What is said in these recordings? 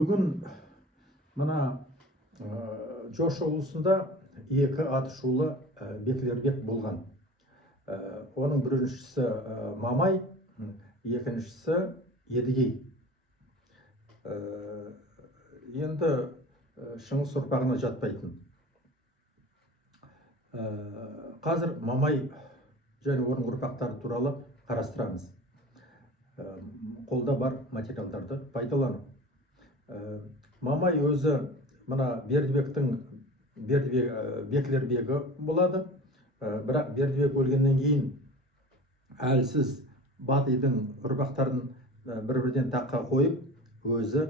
Бүгін мына Жош облысында екі атышулы Беклербек болған. Оның біріншісі Мамай, екіншісі Едігей. Енді Шыңғыс ұрпағына жатпайтын. Қазір Мамай және оның ұрпақтары туралы қарастырамыз. Қолда бар материалдарды пайдаланып. Мамай өзі мына Беклербегі болады. Бірақ Бердібек өлгеннен кейін әлсіз Батыйдың ұрпақтарын бір-бірден таққа қойып, өзі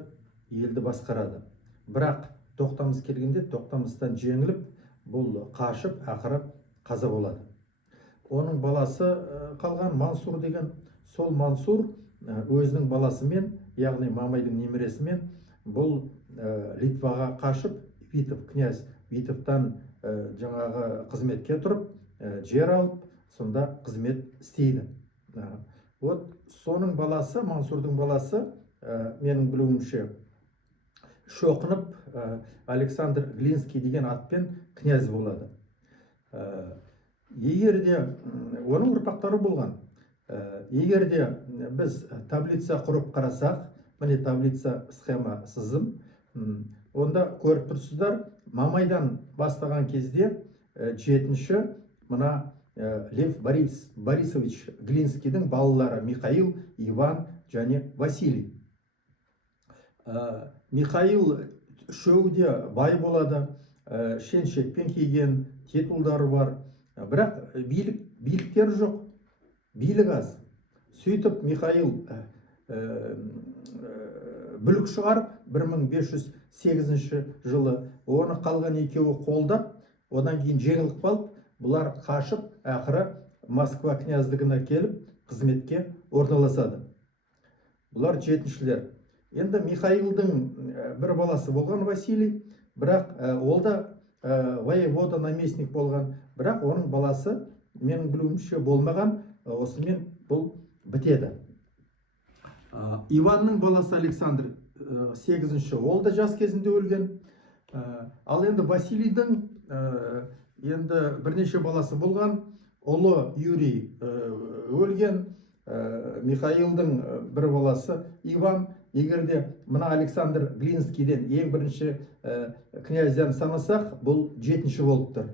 елді басқарады. Бірақ тоқтамыс келгенде тоқтамыстан жеңіліп, бұл қашып, ақыры қаза болады. Оның баласы қалған Мансур деген, сол Мансур өзінің баласымен, яғни Мамайдың немересімен, бұл Литваға қашып, Витов князь Витовтан жаңағы қызметке тұрып, жер алып, сонда қызмет істейді. Вот соның баласы, Мансурдың баласы, менің білуімше, шоқынып Александр Глинский деген атпен князь болады. Егерде оның ұрпақтары болған, егерде біз таблица құрып қарасақ, міне таблица схема сызым, онда көріп тұрсыздар, Мамайдан бастаған кезде жетінші мына Лев Борисович Глинскийдің балалары Михаил, Иван және Василий. Михаил үшеуде бай болады, шен-шекпен киген, титулдары бар, бірақ биліктері жоқ, билік аз. Сөйтіп Михаил бүлік шығарып 1508 жылы, оны қалған екеуі қолдап, одан кейін жеңіліп қалып, бұлар қашып, ақыры Москва княздігіне келіп, қызметке орналасады. Бұлар жетіншілер. Енді Михаилдың бір баласы болған Василий, бірақ ол да воевода наместник болған, бірақ оның баласы менің білуімше болмаған, осымен бұл бітеді. Иванның баласы Александр 8-ші, ол да жас кезінде өлген. Ал енді Василийдің енді бірнеше баласы болған, ұлы Юрий өлген, Михаилдың бір баласы Иван. Егерде мына Александр Глинскийден ең бірінші князьден санасақ, бұл 7-ші болып тұр.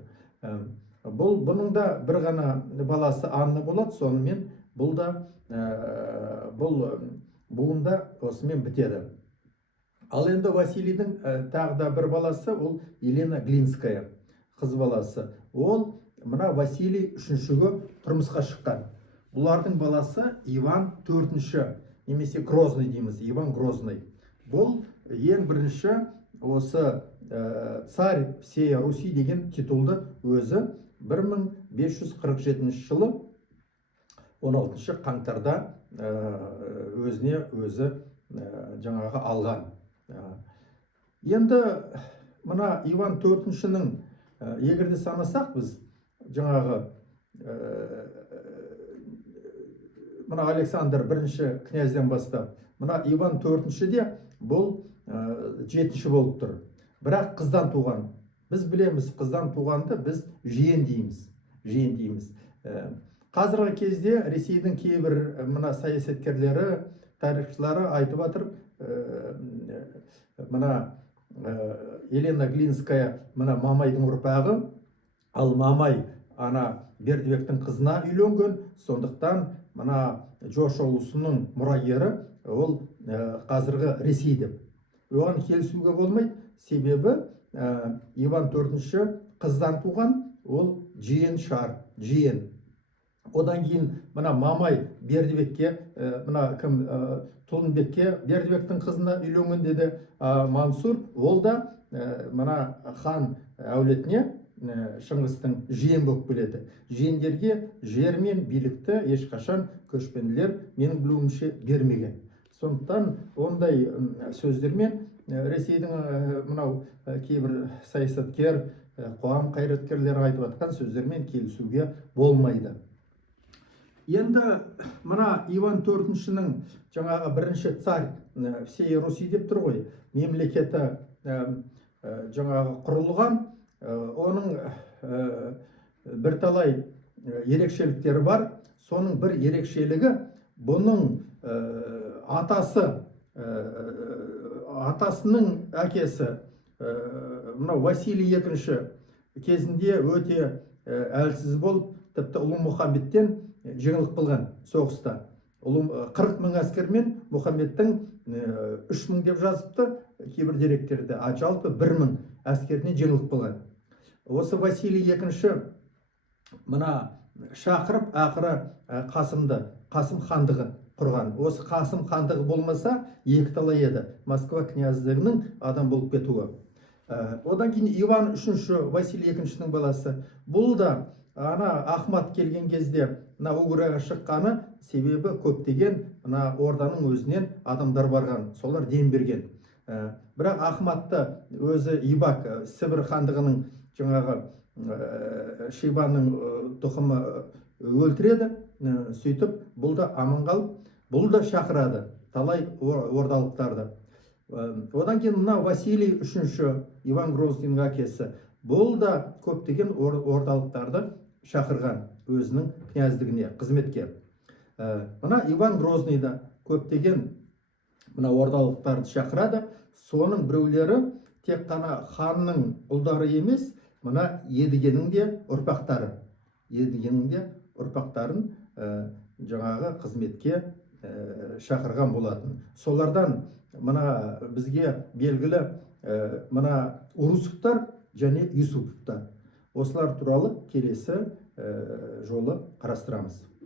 Бұның да бір ғана баласы Анна болады, сонымен бұл да буында осымен бітеді. Ал енді Василийдің тағы да бір баласы, ол Елена Глинская, қыз баласы. Ол мына Василий 3-шіге тұрмысқа шыққан. Бұлардың баласы Иван 4-ші, немесе Грозный дейміз, Иван Грозный. Бұл ең бірінші осы царь всея Руси деген титулды өзі 1547 жылы 16-шы қаңтарда өзіне өзі жаңағы алған. Енді мына Иван 4-шінің егерде санасақ біз жаңағы мына Александр 1-ші князьден бастап, мына Иван 4-шіде бұл 7-ші болып тұр. Бірақ қыздан туған. Біз білеміз, қыздан туғанды біз жиен дейміз. Қазіргі кезде Ресейдің кейбір мына саясаткерлері, тарихшылары айтып жатыр, мына Елена Глинская мына Мамайдың ұрпағы, ал Мамай ана Бердібектің қызына үйленген, сондықтан мына Жош облысының мұрагері ол қазіргі Ресей деп. Оған келісуге болмайды, себебі Иван 4-ші қыздан туған, ол жиен шар, жиен. Одан кейін мына Мамай Бердібекке, мына кім Тұлынбекке Бердібектің қызына үйленген деді Мансур, ол да мына хан әулетіне Шыңғыстың жиен болып келеді. Жиендерге жер мен билікті ешқашан көшпенділер менің білуімше бермеген. Сондықтан ондай сөздермен Ресейдің мынау кейбір саясаткер, қоғам қайраткерлері айтып жатқан сөздермен келісуге болмайды. Енді мына Иван 4-шінің жаңағы бірінші царь всей Руси деп тұр ғой, мемлекеті жаңағы құрылған, оның бірталай ерекшеліктері бар. Соның бір ерекшелігі, бұның атасының әкесі мынау Василий екінші кезінде өте әлсіз болып, тіпті ұлы Мұхаммедтен жеңіліп қалған соғыста. 40 мың әскермен Мұхаммедтің 3 мың деп жазыпты кейбір деректерде, жалпы 1 мың әскеріне жеңіліп қалған. Осы Василий екінші мына шақырып, ақыры Қасым хандығы құрған. Осы Қасым хандығы болмаса, екі талай еді Москва князьдігінің адам болып кетуі. Одан кейін Иван үшінші, Василий екіншінің баласы. Бұл да Ахмат келген кезде Уграға шыққаны, себебі көптеген орданың өзінен адамдар барған, солар дем берген. Бірақ Ахматты өзі Ибак Сібір хандығының жаңағы Шибаның тұқымы өлтіреді. Сөйтіп, бұл да аман қалып, бұл да шақырады талай ордалықтарды. Одан кейін Василий үшінші, Иван Грозныйның әкесі, бұл да көптеген ордалықтарды шақырған өзінің князьдігіне, қызметке. Иван Грозный да көптеген ордалықтарды шақырады. Соның біреулері тек қана ханның ұлдары емес, Едігенің де ұрпақтары. Едігенің де ұрпақтарын жаңағы қызметке шақырған болатын. Солардан бізге белгілі Урусовтар және Юсуповтар. Осылар туралы келесі жолы қарастырамыз.